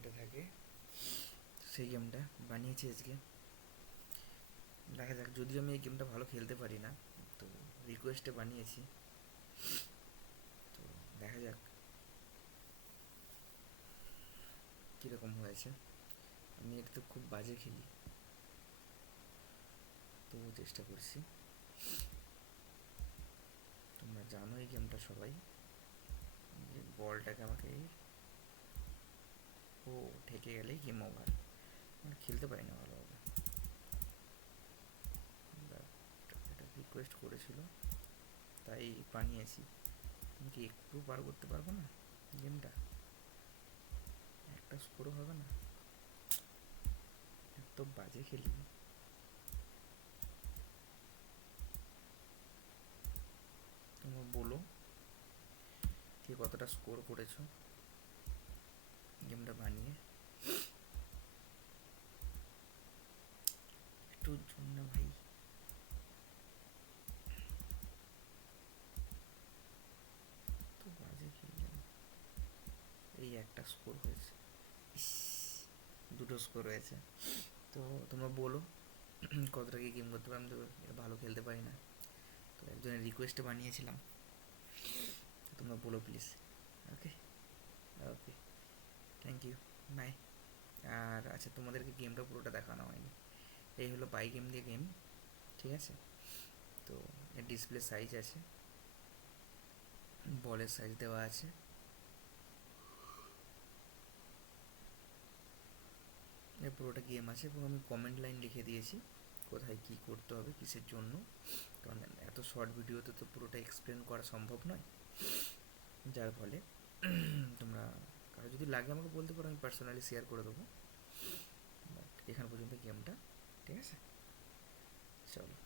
যেটা থাকে সেই গেমটা বানিয়েছি আজকে। দেখা যাক, যদিও আমি এই গেমটা ভালো খেলতে পারি না, তো রিকোয়েস্টে বানিয়েছি, তো দেখা যাক কীরকম হয়েছে। আমি এটা তো খুব বাজে খেলি, তো চেষ্টা করছি। তোমরা জানো এই গেমটা সবাই, যে বলটাকে আমাকে ও ঠেকে গেলেই গেম ওভার, মানে খেলতে পারি না ভালোভাবে। এটা রিকোয়েস্ট করেছিল তাই বানিয়েছি। তুমি কি একটু পার করতে পারবো না গেমটা? একটা স্কোরও হবে না? এত বাজে খেলি। তোমরা বলো কে কতটা স্কোর করেছো গেমটা বানিয়ে। একটু জন্য ভাই, তো বাজে খেললাম। এই একটা স্কোর হয়েছে, দুটো স্কোর হয়েছে। তো তোমরা বলো কতটা কি গেম করতে পারি। আমি তো ভালো খেলতে পারি না, তো একজনের রিকোয়েস্টে বানিয়েছিলাম। তোমরা বলো please. Okay, okay, thank you, bye. আর আচ্ছা, তোমাদেরকে গেমটা পুরোটা দেখানো হয়নি। এই হলো পাই গেম দিয়ে গেম, ঠিক আছে? তো এর ডিসপ্লে সাইজ আছে, বলের সাইজ দেওয়া আছে, এর পুরোটা গেম আছে, এবং আমি কমেন্ট লাইন লিখে দিয়েছি কোথায় কী করতে হবে, কিসের জন্য। কারণ এত শর্ট ভিডিওতে তো পুরোটা এক্সপ্লেন করা সম্ভব নয়, যার ফলে তোমরা কারো যদি লাগে আমাকে বলতে পারো, আমি পার্সোনালি শেয়ার করে দেবো। বাট এখান পর্যন্ত গেমটা, ঠিক আছে? চলো।